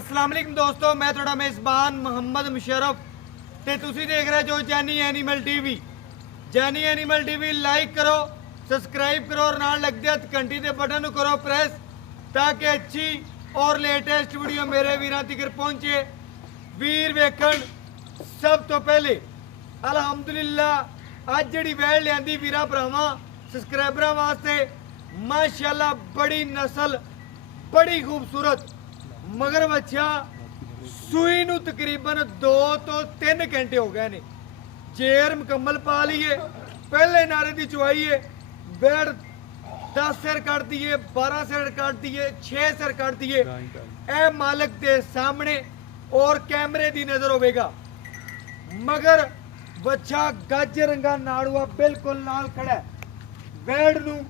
अस्सलाम वालेकुम दोस्तों, मैं थोड़ा मेज़बान मोहम्मद मुशर्रफ ते तुसी देख रहे जो Jenny animal TV. Jenny animal TV like करो, सब्सक्राइब करो और नाल लगदे हथ घंटी दे बटन नूं करो प्रेस ताकि अच्छी और लेटेस्ट वीडियो मेरे वीरां तक पहुंचे। वीर वेखण सब तो पहले अलहमदुलिल्लाह अज जिहड़ी वैल लियांदी वीरां भरावां सबसक्राइबरां वास्ते माशाअल्लाह बड़ी नस्ल बड़ी खूबसूरत मगर बच्चा सूई नूं तकरीबन 2 तो 3 घंटे हो गए ने। जेर मुकम्मल पा लीए, पहले नारे की चुवाई है, बैठ 10 सिर कट दिए, 12 सिर कट दिए, 6 सिर कट दिए। ए मालिक के सामने और कैमरे की नजर होगा। मगर बच्चा गज रंगा नाड़ुआ बिल्कुल नाल खड़ा है। वैड़ नूं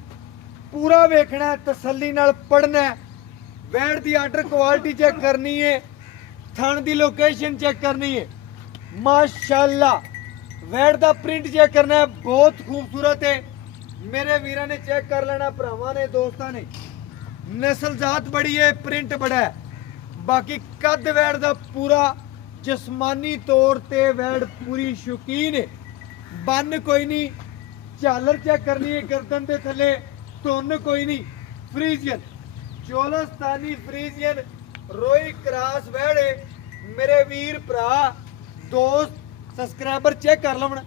पूरा वेखना है, तसल्ली नाल पढ़ना है। वैड़ की आर्डर क्वालिटी चेक करनी है, थन की लोकेशन चेक करनी है। माशाअल्लाह वैड़ का प्रिंट चेक करना है, बहुत खूबसूरत है। मेरे वीरा ने चेक कर लेना, भरावां ने दोस्तां ने। नस्ल जात बड़ी है, प्रिंट बड़ा है। बाकी कद वैड़ का पूरा जिस्मानी तौर ते वैड़ पूरी शौकीन है। बन कोई नहीं, झालर चेक करनी है गर्दन के थले, धुन कोई नहीं। फ्रीजियन चोलस्तानी फ्रीजियन रोई क्रॉस वैड़े मेरे वीर भरा दोस्त सबसक्राइबर चेक कर लवन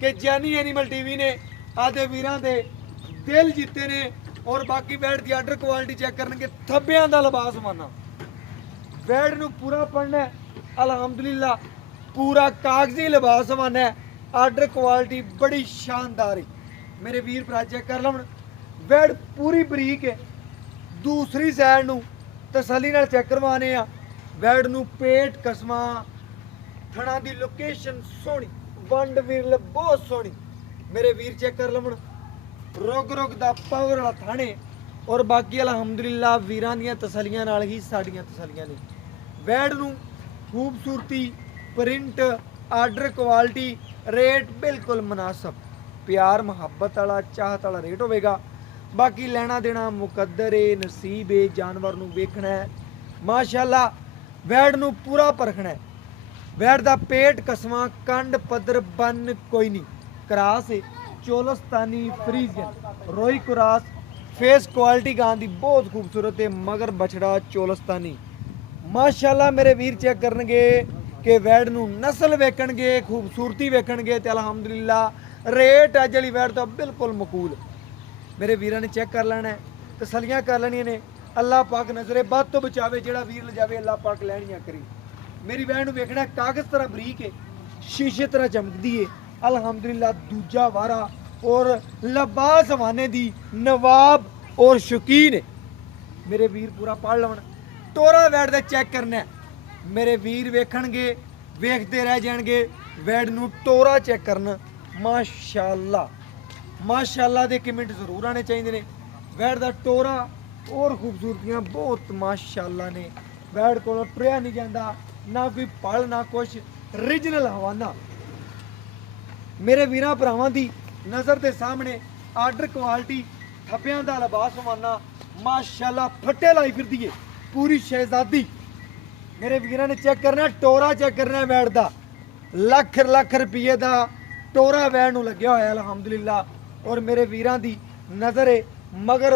कि जैनी एनिमल टीवी ने आधे वीरां दे दिल जीते ने। और बाकी वैड़ की आर्डर क्वालिटी चेक करनगे। थब्बियां दा लिबास माना वैड़ नूं पूरा पढ़ना है, अलहमदुलिल्लाह पूरा कागजी लिबास माना है। आर्डर क्वालिटी बड़ी शानदार है। मेरे वीर भरा चेक कर लवन, वैड़ पूरी बरीक है। दूसरी साइड नूं तसल्ली नाल चेक करवाने आ। वैड़ नूं पेट कसमा, थणा दी लोकेशन सोहनी, वंड विरल बहुत सोहनी। मेरे वीर चेक कर लवन, रुग रुग दा पावर वाला थाने। और बाकी अलहमदुलिल्लाह वीरां दियां तसल्लियां नाल ही साडियां तसल्लियां ने। वैड़ नूं खूबसूरती, प्रिंट, आर्डर क्वालिटी, रेट बिल्कुल मुनासिब, प्यार मुहब्बत वाला चाहत वाला रेट होवेगा। बाकी लेना देना मुकद्दर है, नसीब है, जानवर नूं वेखना है। माशाअल्लाह वैड़ नूं पूरा परखना है। वैड़ दा पेट कसमा, कंड पदर बन कोई नहीं, क्रास है चोलस्तानी फ्रीजियन रोई क्रॉस। फेस क्वालिटी गां दी बहुत खूबसूरत है, मगर बछड़ा चोलस्तानी। माशाअल्लाह मेरे वीर चेक करनगे कि वैड़ नूं नस्ल वेखणगे, खूबसूरती वेखणगे ते अलहमदुलिल्लाह रेट अज वाली वैड़ तो बिल्कुल मकूल। मेरे वीरां ने चेक कर लेना है, तसलियां कर लेनियां ने। अल्लाह पाक नजरे बद तो बचावे, जेड़ा वीर लजावे अल्लाह पाक लैनियां करी। मेरी वैड़ नूं वेखना कागज तरह बरीक है, शीशे तरह चमकदी है। अलहमदुलिल्लाह दूजा वारा और लबास हवाने दी नवाब और शौकीन है। मेरे वीर पूरा पढ़ लवन। टोरा वैड़ दा चेक करना है। मेरे वीर वेखणगे, वेखते रह जाणगे। वैड़ नूं टोरा चेक करना। माशाअल्लाह माशाअल्लाह दे कमेंट जरूर आने चाहिए ने। वैड़ दा टोरा और खूबसूरतियां बहुत माशाअल्लाह ने। वैड़ कोलों टुरिया नहीं जाता, ना कोई पल ना कुछ, रिजनल हवाना। मेरे वीरां भरावां दी नज़र के सामने आर्डर क्वालिटी, थप्पियां दा लिबास हवाना। माशाअल्लाह फट्टे लाई फिरदी है, पूरी शहजादी। मेरे वीरां ने चेक करना, टोरा चेक करना है वैड़ दा। लख लख रुपये का टोरा वैड़ नूं लग्या होया अलहमदुलिल्लाह। और मेरे वीरां दी नज़र है, मगर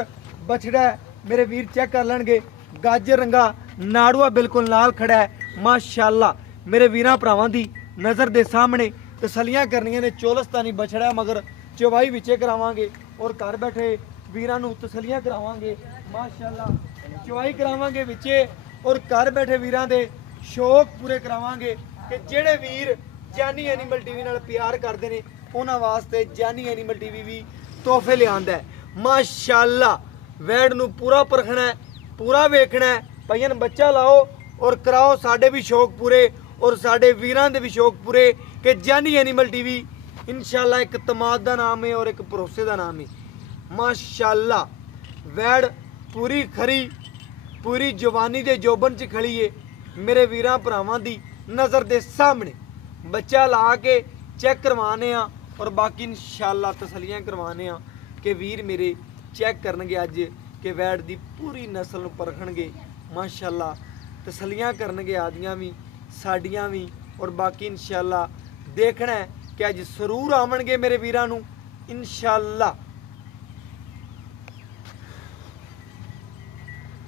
बछड़ा है। मेरे वीर चेक कर लेंगे, गाजर रंगा नाड़ुआ बिल्कुल नाल खड़ा है। माशाअल्लाह मेरे वीरां भरावां दी नज़र के सामने तसलियां करनियां ने। चोलस्तानी बछड़ा है, मगर चवाई विचे करावांगे और घर बैठे वीरां नूं तसलियां करावांगे। माशाअल्लाह चवाई करावांगे विचे और घर बैठे वीरां दे शौक पूरे करावांगे कि जेड़े वीर जैनी एनिमल टीवी नाल प्यार करते हैं उन्हां वास्ते जैनी एनिमल टीवी भी तोहफे लियांदा है। माशाअल्लाह वैड़ नूं पूरा परखना है, पूरा वेखना है। भाईयन बच्चा लाओ और कराओ साडे भी शौक पूरे और साडे वीरां दे भी शौक पूरे कि जैनी एनिमल टीवी इंशाअल्लाह एक तमाद दा नाम है और एक भरोसे दा नाम है। माशाअल्लाह वैड़ पूरी खरी, पूरी जवानी दे जोबन च खड़ी है। मेरे वीरां भरावां दी नज़र दे सामने बच्चा ला के चेक करवाने आ और बाकी इंशाअल्लाह तसलियां करवाने आ कि वीर मेरे चेक करनगे अज कि वैड़ दी पूरी नस्ल परखणगे। माशाअल्लाह ਤਸੱਲੀਆਂ ਕਰਨਗੇ ਆਦੀਆਂ ਵੀ ਸਾਡੀਆਂ ਵੀ। ਔਰ ਬਾਕੀ ਇਨਸ਼ਾਅੱਲਾ ਦੇਖਣਾ ਹੈ ਕਿ ਅੱਜ ਜ਼ਰੂਰ ਆਵਣਗੇ ਮੇਰੇ ਵੀਰਾਂ ਨੂੰ ਇਨਸ਼ਾਅੱਲਾ।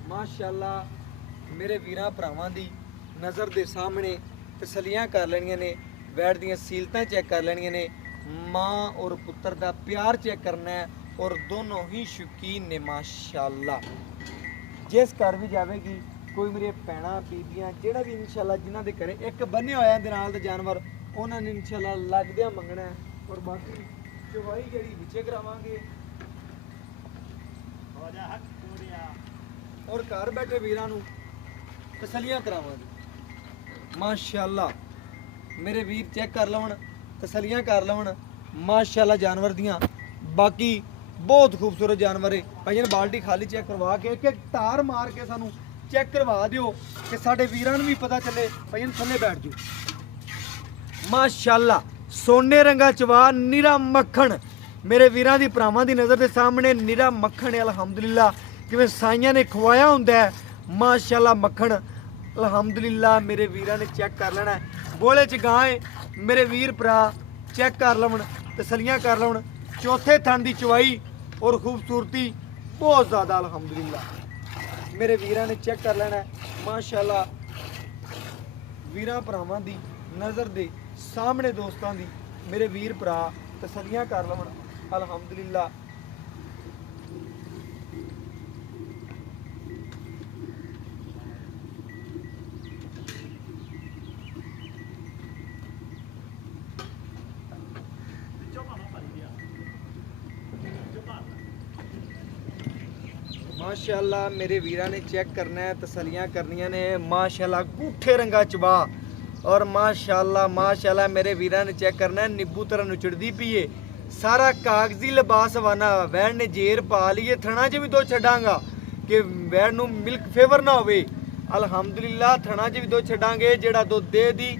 ਮਾਸ਼ਾਅੱਲਾ ਮੇਰੇ ਵੀਰਾਂ ਭਰਾਵਾਂ ਦੀ ਨਜ਼ਰ ਦੇ ਸਾਹਮਣੇ ਤਸੱਲੀਆਂ ਕਰ ਲੈਣੀਆਂ ਨੇ, ਵੈੜ ਦੀਆਂ ਸੀਲਤਾਂ ਚੈੱਕ ਕਰ ਲੈਣੀਆਂ ਨੇ, ਮਾਂ ਔਰ ਪੁੱਤਰ ਦਾ ਪਿਆਰ ਚੈੱਕ ਕਰਨਾ ਹੈ। ਔਰ ਦੋਨੋਂ ही शौकीन ने माशाअल्लाह। जिस घर भी जाएगी कोई मेरे भैन बीबियां जेड़ा भी इंशाअल्लाह जिन्हां दे घरे एक बन्ने होया दे नाल दा जानवर उन्होंने इंशाअल्लाह लगदियां मंगना है। और बाकी चवाई जेड़ी विचे करावांगे और घर बैठे वीरां नूं तसल्लियां करावांगे माशाअल्लाह। मेरे वीर चेक कर लवन तसल्लियां कर लवन माशाअल्लाह जानवर दियां। बाकी बहुत खूबसूरत जानवर है भाई। बाल्टी खाली चेक करवा के एक एक तार मार के सानू चेक करवा दियो कि साडे वीरां नूं भी पता चले भाई थल्ले बैठ जाओ माशाअल्लाह। सोने रंगा चवा नीरा मक्खन मेरे वीरां दी भरावां दी नज़र दे सामने नीरा मक्खन है अल्हम्दुलिल्लाह। जिवें साइयां ने खवाया हुंदा है माशाअल्लाह मक्खन अल्हम्दुलिल्लाह। मेरे वीरां ने चेक कर लेना है। बोले च गां है मेरे वीर भरा चेक कर लवन तसल्लियां कर लवन। चौथे थन दी चवाई और खूबसूरती बहुत ज़्यादा अल्हम्दुलिल्लाह। मेरे वीरां ने चेक कर लेना है माशाअल्लाह। वीरां भरावां दी नज़र दे सामने दोस्तां दी मेरे वीर भरा तसल्लियां कर लवन अल्हम्दुलिल्लाह। माशाअल्लाह मेरे वीरा ने चेक करना है तसल्लियां करनियां ने माशाअल्लाह। गूठे रंगा चबा और माशाअल्लाह माशाअल्लाह मेरे वीरा ने चेक करना है नींबू तरह नुचड़दी पी है। सारा कागजी लिबास वाना वैड़ ने जेर पा ली है। थणा च भी दो छड़ांगा कि वैड़ नूं मिल्क फेवर ना होवे अल्हम्दुलिल्लाह। थणा च भी दो छड़ांगे जेड़ा दुध दे दी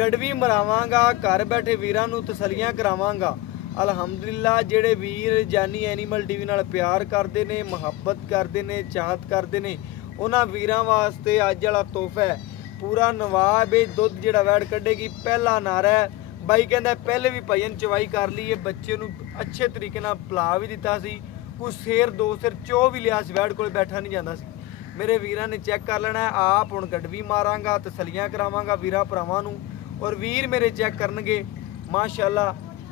गड़वी मरावांगा। घर बैठे वीरां नूं तसल्लियां करावांगा अल्हम्दुलिल्लाह। जेड़े वीर जानी एनीमल टीवी नाल प्यार करते हैं मुहब्बत करते हैं चाहत करते हैं उन्हां वीरां वास्ते अज वाला तोहफा है पूरा नवाब है। दुध जेड़ा वैड़ कढ़ेगी पहला नारा है बाई कहंदा पहले भी भाईन चवाई कर ली है बच्चे नूं अच्छे तरीके नाल पिला भी दिता सी। कोई सिर दो सिर चो भी लिया सी वैड़ कोल बैठा नहीं जांदा सी। मेरे वीरां ने चेक कर लेना है। आप हुण गड़वी मारांगा तसल्लियां करावांगा वीरां भरावां नूं। और वीर मेरे चेक करनगे माशाअल्लाह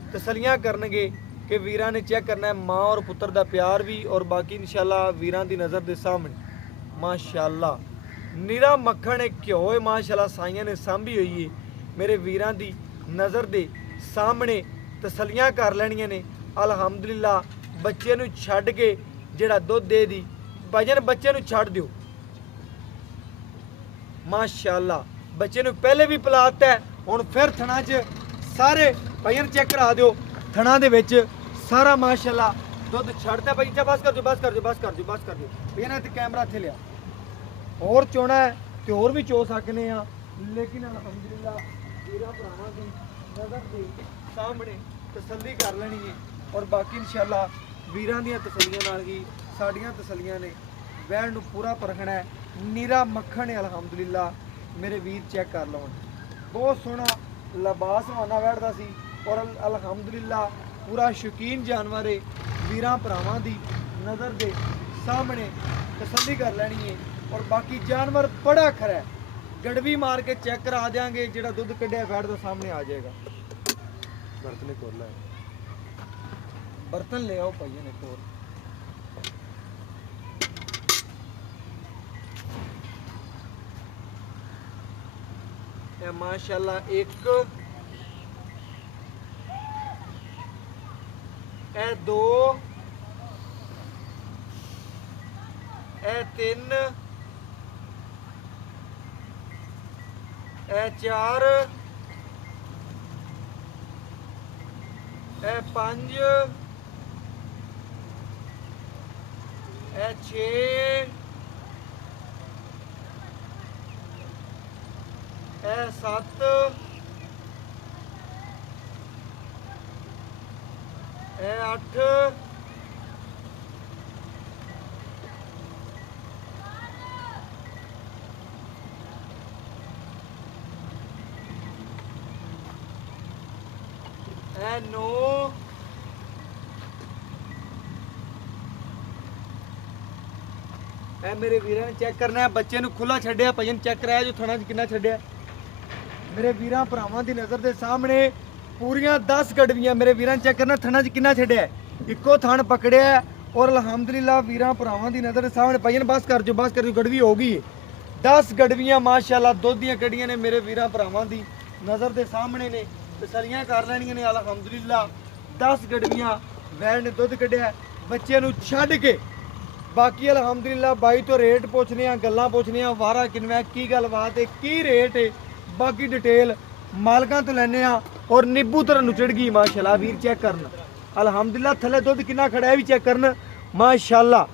तसल्लियां करनगे कि वीरां ने चेक करना है माँ और पुत्र दा प्यार भी। और बाकी इंशाअल्लाह वीरां दी नज़र दे सामने माशाअल्लाह नीरा मक्खन है घ्यो है माशाअल्लाह। साइयां ने सांभी हुई है मेरे वीरां दी नज़र दे सामने तसल्लियां कर लैणियां ने अल्हम्दुलिल्लाह। बच्चे नूं छड्ड के जेड़ा दुध दे दी भाईजान बच्चे नूं छड्ड दिओ माशाअल्लाह। बच्चे नूं पहले भी पिलाता है हुण फिर थणा च सारे भाईजान चेक करा दिओ थणा दे विच सारा माशाअल्लाह दुध छड्डदा। भाई जा बस कर दो बस कर दो बस कर दो बस कर दो भाईजान इत्थे कैमरा इत्थे लिया होर चोना है ते होर भी चो सकने आ लेकिन अल्हम्दुलिल्लाह वीरां भरावां दी नज़र दे सामने तसल्ली कर लेनी है। और बाकी इंशाअल्लाह वीरां दियां तसल्लियां नाल ही साडियां तसल्लियां ने वैड़ नूं पूरा परखना है। नीरा मक्खन है अल्हम्दुलिल्लाह। मेरे वीर चेक कर लवन बहुत सोहना लिबास वाना वैड़ दा सी। और अल्हम्दुलिल्लाह पूरा शौकीन जानवर है वीरां भरावां दी नज़र दे सामने तसल्ली कर लैनी है। और बाकी जानवर बड़ा खरा है गड़वी मार के चेक करा देंगे जेड़ा दुध कढ़िया वैड़ दा सामने आ जाएगा। बर्तन खोल है बर्तन ले आओ भाई ने खोल माशाअल्लाह। एक ए दो ए तीन ए चार ए पंज ए छे ए सत्त ए अठ नो मेरे वीर ने चेक करना है बच्चे ਨੂੰ ਖੁੱਲਾ ਛੱਡਿਆ ਭਜਨ ਚੈੱਕ ਕਰਾਇਆ ਜੋ ਥਣਾ ਚ ਕਿੰਨਾ ਛੱਡਿਆ ਮੇਰੇ ਵੀਰਾਂ ਭਰਾਵਾਂ ਦੀ ਨਜ਼ਰ ਦੇ ਸਾਹਮਣੇ ਪੂਰੀਆਂ 10 ਗੜਵੀਆਂ ਮੇਰੇ ਵੀਰਾਂ ਚੈੱਕ ਕਰਨਾ ਥਣਾ ਚ ਕਿੰਨਾ ਛੱਡਿਆ ਇੱਕੋ ਥਣ ਪਕੜਿਆ ਔਰ ਅਲਹਮਦੁਲਿਲਾ ਵੀਰਾਂ ਭਰਾਵਾਂ ਦੀ ਨਜ਼ਰ ਦੇ ਸਾਹਮਣੇ ਭਜਨ ਬਸ ਕਰ ਜੋ ਗੜਵੀ ਹੋ ਗਈ 10 ਗੜਵੀਆਂ ਮਾਸ਼ਾਅੱਲਾ ਦੁੱਧ ਦੀਆਂ ਕੱਢੀਆਂ ਨੇ ਮੇਰੇ ਵੀਰਾਂ ਭਰਾਵਾਂ ਦੀ ਨਜ਼ਰ ਦੇ ਸਾਹਮਣੇ ਨੇ ਤਸਲੀਆਂ ਕਰ ਲੈਣੀਆਂ ਨੇ ਅਲਹਮਦੁਲਿਲਾ 10 ਗੜਵੀਆਂ ਵੈੜ ਨੇ ਦੁੱਧ ਕੱਢਿਆ ਬੱਚੇ ਨੂੰ ਛੱਡ ਕੇ ਬਾਕੀ ਅਲਹਮਦੁਲਿਲਾ ਬਾਈ ਤੋਂ ਰੇਟ ਪੁੱਛਨੇ ਆ ਗੱਲਾਂ ਪੁੱਛਨੇ ਆ ਵਾਰਾ ਕਿਨਵਾ ਕੀ ਗੱਲਬਾਤ ਹੈ ਕੀ ਰੇਟ ਹੈ ਬਾਕੀ ਡਿਟੇਲ ਮਾਲਕਾਂ ਤੋਂ ਲੈਣੇ ਆ ਔਰ ਨਿੱਬੂ ਤਰ੍ਹਾਂ ਨੁਚੜ ਗਈ ਮਾਸ਼ਾਅੱਲਾ ਵੀਰ ਚੈੱਕ ਕਰਨ ਅਲਹਮਦੁਲਿਲਾ ਥੱਲੇ ਦੁੱਧ ਕਿੰਨਾ ਖੜਾ ਹੈ ਵੀ ਚੈੱਕ ਕਰਨ ਮਾਸ਼ਾਅੱਲਾ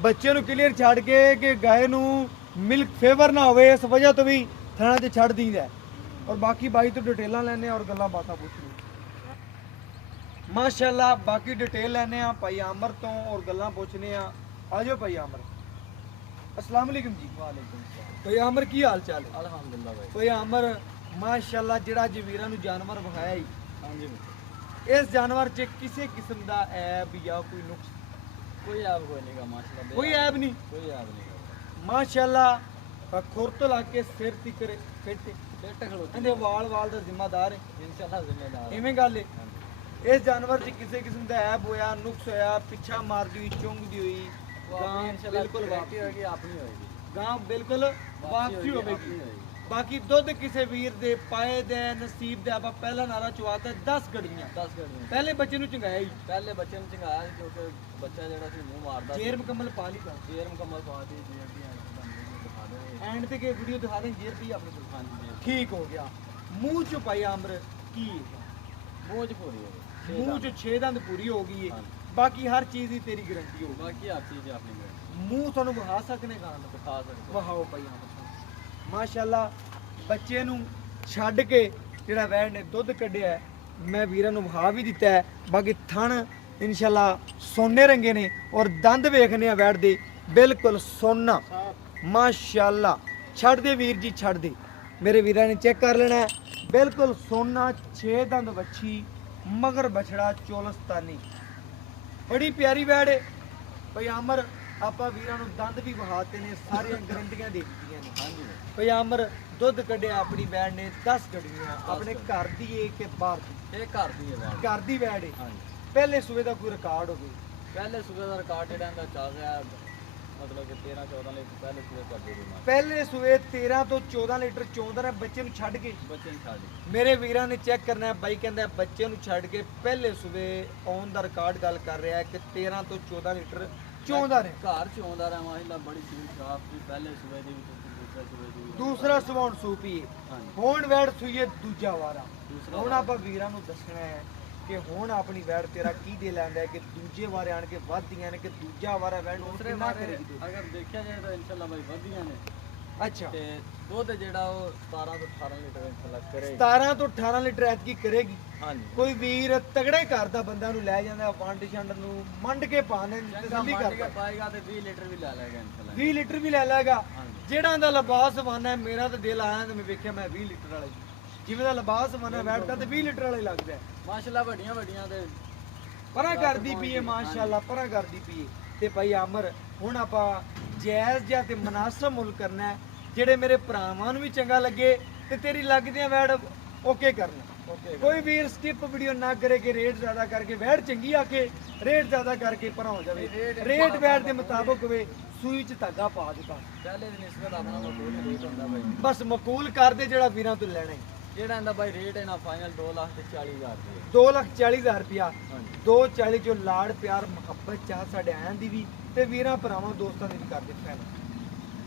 ਬੱਚੇ ਨੂੰ ਕਲੀਅਰ ਛੱਡ ਕੇ ਕਿ ਗਾਏ ਨੂੰ ਮਿਲਕ ਫੇਵਰ ਨਾ ਹੋਵੇ ਇਸ ਵਜ੍ਹਾ ਤੋਂ ਵੀ ਥਣਾ ਤੇ ਛੱਡ ਦਈਦਾ ਔਰ ਬਾਕੀ ਬਾਈ ਤੋਂ ਡਿਟੇਲਾਂ ਲੈਣੇ ਆ ਔਰ ਗੱਲਾਂ ਬਾਤਾਂ ਪੁੱਛਣੇ ਮਾਸ਼ਾਅੱਲਾ ਬਾਕੀ ਡਿਟੇਲ ਲੈਣੇ ਆ ਭਾਈ ਆਮਰ ਤੋਂ ਔਰ ਗੱਲਾਂ ਪੁੱਛਣੇ ਆ ਆਜੋ ਭਾਈ ਆਮਰ अस्सलाम वालेकुम जी वालेकुम सलाम भाई आमर की हाल चाल है अल्हम्दुलिल्लाह भाई भाई आमर माशाअल्लाह जेड़ा जी वीरां नु जानवर विखाया ही हां जी इस जानवर च किसी किस्म दा ऐब या कोई नुक्स कोई ऐब कोई नहींगा माशाअल्लाह कोई ऐब नहीं माशाअल्लाह खुर तो ला के सिर तिकर फिट खड़ोते ने वाल दा जिम्मेदार है इंशाअल्लाह जिम्मेदार इवें गल है इस जानवर च किसी किस्म दा ऐब होया नुक्स होया पिछा मारदी हुई चुंगदी हुई बिल्कुल वापसी होगी अपनी होगी गां बिल्कुल वापसी होगी बाकी दुध किसी वीर दे पाए दे नसीब दे आपा पहला नारा चवाता 10 गड़ियां पहले बच्चे नु चंगाया ही पहले बच्चे नु चंगाया क्योंकि बच्चा जेड़ा सी मुंह मारदा जेर मुकम्मल पा ली जेर मुकम्मल पा दी दिखा दे एंड ते के वीडियो दिखा दें जेर भी अपने हां जी ठीक हो गया मुंह च पाई आमर की मुंह च पूरी हो गई मुंह च 6 दंद पूरी हो गई है बाकी हर चीज की तेरी गारंटी हो बाकी हर चीज अपनी गारंटी मुंह ਤੁਹਾਨੂੰ ਵਿਖਾ ਸਕਨੇ ਕਾਂ ਦਿਖਾ ਸਕਦੇ ਵਹਾਓ ਭਾਈ ਮਾਸ਼ਾਅੱਲਾ ਬੱਚੇ ਨੂੰ ਛੱਡ ਕੇ ਜਿਹੜਾ ਵੈੜ ਨੇ ਦੁੱਧ ਕੱਢਿਆ ਮੈਂ ਵੀਰਾਂ ਨੂੰ ਵਿਖਾ ਵੀ ਦਿੱਤਾ ਹੈ ਬਾਕੀ ਥਣ ਇਨਸ਼ਾਅੱਲਾ ਸੋਨੇ ਰੰਗੇ ਨੇ ਔਰ ਦੰਦ ਵੇਖਨੇ ਆ ਵੈੜ ਦੇ ਬਿਲਕੁਲ ਸੋਨਾ ਮਾਸ਼ਾਅੱਲਾ ਛੱਡ ਦੇ ਵੀਰ ਜੀ ਛੱਡ ਦੇ ਮੇਰੇ ਵੀਰਾਂ ਨੇ ਚੈੱਕ ਕਰ ਲੈਣਾ ਬਿਲਕੁਲ ਸੋਨਾ 6 ਦੰਦ ਵੱਛੀ ਮਗਰ ਬਛੜਾ ਚੋਲਸਤਾਨੀ बड़ी प्यारी वैड़ है भाई आमर आपा वीरां नूं दंद भी वहाते ने सारियां गारंटियां दे दित्तियां ने हां जी भाई आमर दुध कढ़िया अपनी वैड़ ने 10 कढ़ियां अपने घर दी है कि बाहर दी घर दी है वैड़ घर दी वैड़ है हां जी पहले सूबे दा कोई रिकॉर्ड होवे पहले सूबे दा रिकॉर्ड जेड़ा इंदा चल रहा मतलब कि 13 14 लीटर पहले सूबे कर दे पहले सूबे 13 तो 14 लीटर चोंदा है बच्चे नूं छड्ड के बच्चे नूं छड्ड मेरे वीरां ने चेक करना है भाई कहंदा है बच्चे नूं छड्ड के पहले सूबे ऑन दा रिकॉर्ड गल कर रहा है कि 13 तो 14 लीटर चोंदा है घर चोंदा है माशाल्लाह बड़ी सील साफ सी पहले सूबे दी दूसरा सूबे दी दूसरा सवाण सूपी है हुण वैड़ सूई दूजा वारा हुण आपां वीरां नूं दसना है कि हुण अपनी वैड़ तेरा की दे लैंदा है कि दूजे वारे आण के वधदियां ने कि दूजा वारा वैड़ दूसरे वारे अगर देखा जाए तो इंशाल्लाह भाई वधदियां ने अच्छा ते दुध जेड़ा ओ 17 तो 18 लीटर इंशाल्लाह करेगी 17 तो 18 लीटर ऐतकी करेगी हां जी कोई वीर तगड़े घर दा बंदा नु ले जांदा वंड छंड नु मंड के पाने तसल्ली करदा पाएगा ते 20 लीटर भी ले लेगा इंशाल्लाह 20 लीटर भी ले लेगा जेड़ा दा लिबास वाना है मेरा तो दिल आया ते मैं वेख्या मैं 20 लीटर वाला जिवें दा लिबास वाना बैठदा ते 20 लीटर वाला ही लगदा है माशाल्लाह वड्डियां वड्डियां ते परा करदी पीए माशाल्लाह परा करदी पीए ते भाई आमर हुण आपां जायज़ जिहा ते मुनासिब मुल करना है ਜਿਹੜੇ ਮੇਰੇ ਭਰਾਵਾਂ ਨੂੰ ਵੀ ਚੰਗਾ ਲੱਗੇ ਤੇ ਤੇਰੀ ਲੱਗਦੀਆਂ ਵੈੜ ਓਕੇ ਕਰਨਾ ਕੋਈ ਵੀਰ ਸਕਿਪ ਵੀਡੀਓ ਨਾ ਕਰੇ ਕਿ ਰੇਟ ਜ਼ਿਆਦਾ ਕਰਕੇ ਵੈੜ ਚੰਗੀ ਆਕੇ ਰੇਟ ਜ਼ਿਆਦਾ ਕਰਕੇ ਭਰਾ ਹੋ ਜਾਵੇ ਰੇਟ ਵੈੜ ਦੇ ਮੁਤਾਬਕ ਹੋਵੇ ਸੂਈ ਚ ਧਾਗਾ ਪਾ ਦਿੱਤਾ ਪਹਿਲੇ ਦੀ ਨਿਸਬਤ ਆਪਣਾ ਮਕਬੂਲ ਰੇਟ ਹੁੰਦਾ ਬਾਈ ਬਸ ਮਕਬੂਲ ਕਰਦੇ ਜਿਹੜਾ ਵੀਰਾਂ ਤੋਂ ਲੈਣਾ ਜਿਹੜਾ ਇਹਦਾ ਬਾਈ ਰੇਟ ਹੈ ਨਾ ਫਾਈਨਲ 2,40,000 ਰੁਪਏ 2,40,000 ਰੁਪਿਆ 240 ਜੋ ਲਾੜ ਪਿਆਰ ਮੁਹੱਬਤ ਚਾਹ ਸਾਡੇ ਆਇਆਂ ਦੀ ਵੀ ਤੇ ਵੀਰਾਂ ਭਰਾਵਾਂ ਦੋਸਤਾਂ ਦੀ ਵੀ ਕਰ ਦਿੱਤਾ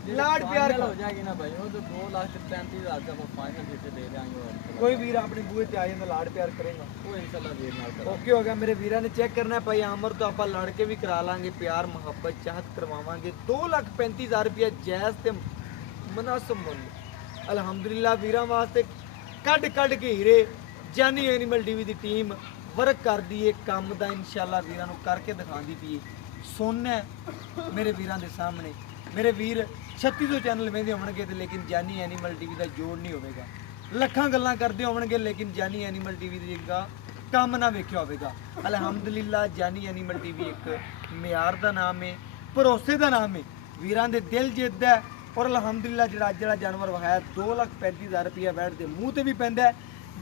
लाड प्यार हो जाएगी ना भाई वो तो 2,35,000 का फाइनल जिसे दे देंगे कोई वीर अपने बूहे ते आ जाए लाड प्यार करेगा वो इंशाल्लाह वीर नाल करेगा ओके हो गया मेरे वीरा ने चेक करना है भाई आमर तो आपा लड़ के भी करा लांगे प्यार मोहब्बत चाहत करवावांगे 2,35,000 रुपया जायज़ ते मुनासिब मुल अल्हम्दुलिल्लाह वीरा वास्ते कड के हीरे जानी एनिमल टीवी दी टीम वर्क कर दी है काम दा इंशाल्लाह वीरा नु करके दिखांदी पई सोना मेरे वीरां दे सामने मेरे वीर 3600 चैनल वेंदे होणगे ते लेकिन जानी एनिमल टीवी दा जोड़ नहीं होवेगा ਲੱਖਾਂ ਗੱਲਾਂ ਕਰਦੇ ਹੋਣਗੇ ਲੇਕਿਨ ਜਾਨੀ ਐਨੀਮਲ ਟੀਵੀ ਦੀ ਜਗ੍ਹਾ ਕੰਮ ਨਾ ਵੇਖਿਆ ਹੋਵੇਗਾ। ਅਲਹਮਦੁਲਿਲਾ ਜਾਨੀ ਐਨੀਮਲ ਟੀਵੀ ਇੱਕ ਮਿਆਰ ਦਾ ਨਾਮ ਹੈ, ਭਰੋਸੇ ਦਾ ਨਾਮ ਹੈ, ਵੀਰਾਂ ਦੇ ਦਿਲ ਜਿੱਤਦਾ ਹੈ। ਔਰ ਅਲਹਮਦੁਲਿਲਾ ਜਿਹੜਾ ਅੱਜ ਵਾਲਾ ਜਾਨਵਰ ਵਹਾਇਆ 2,35,000 ਰੁਪਇਆ ਵੈਟ ਦੇ ਮੂੰਹ ਤੇ ਵੀ ਪੈਂਦਾ ਹੈ।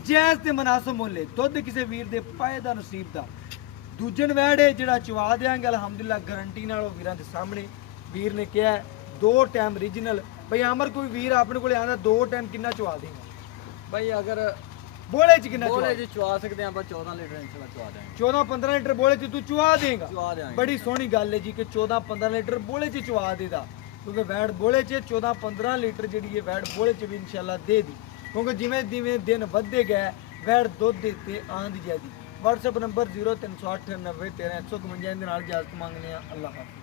ਜੈਜ਼ ਤੇ ਮਨਾਸਬ ਮੁੱਲ ਹੈ, ਦੁੱਧ ਕਿਸੇ ਵੀਰ ਦੇ ਪਾਏ ਦਾ ਨਸੀਬ ਦਾ। ਦੂਜਨ ਵੈੜ ਹੈ ਜਿਹੜਾ ਚਵਾ ਦੇਾਂਗੇ ਅਲਹਮਦੁਲਿਲਾ ਗਰੰਟੀ ਨਾਲ, ਉਹ ਵੀਰਾਂ ਦੇ ਸਾਹਮਣੇ ਵੀਰ ਨੇ ਕਿਹਾ 2 ਟਾਈਮ ਰੀਜਨਲ। ਬਈ ਅਮਰ ਕੋਈ ਵੀਰ ਆਪਣੇ ਕੋਲੇ ਆਂਦਾ 2 ਟਾਈਮ ਕਿੰਨਾ ਚਵਾ ਦੇਗਾ ਭਾਈ? ਅਗਰ ਬੋਲੇ ਚ ਕਿੰਨਾ ਬੋਲੇ ਜੀ ਚਵਾ ਸਕਦੇ ਆਪਾਂ 14 ਲੀਟਰ ਇੰਸ਼ਾਅੱਲਾ ਚਵਾ ਦੇਵਾਂਗੇ। 14-15 ਲੀਟਰ ਬੋਲੇ ਚ ਤੂੰ ਚਵਾ ਦੇਗਾ। ਚਵਾ ਦੇਵਾਂਗੇ। ਬੜੀ ਸੋਹਣੀ ਗੱਲ ਹੈ ਜੀ ਕਿ 14-15 ਲੀਟਰ ਬੋਲੇ ਚ ਚਵਾ ਦੇਦਾ, ਕਿਉਂਕਿ ਵੈੜ ਬੋਲੇ ਚ 14-15 ਲੀਟਰ ਜਿਹੜੀ ਹੈ ਵੈੜ ਬੋਲੇ ਚ ਵੀ ਇਨਸ਼ਾਅੱਲਾ ਦੇ ਦੀ, ਕਿਉਂਕਿ ਜਿਵੇਂ ਜਿਵੇਂ ਦਿਨ ਵੱਧਦੇ ਗਏ ਵੈੜ ਦੁੱਧ ਦੇ ਤੇ ਆਂਦੀ ਜਾਂਦੀ। WhatsApp ਨੰਬਰ 0308 90 13 151 ਦੇ ਨਾਲ ਇਜਾਜ਼ਤ ਮੰਗਦੇ ਆ। ਅੱਲਾਹ ਹਾਫਿਜ਼।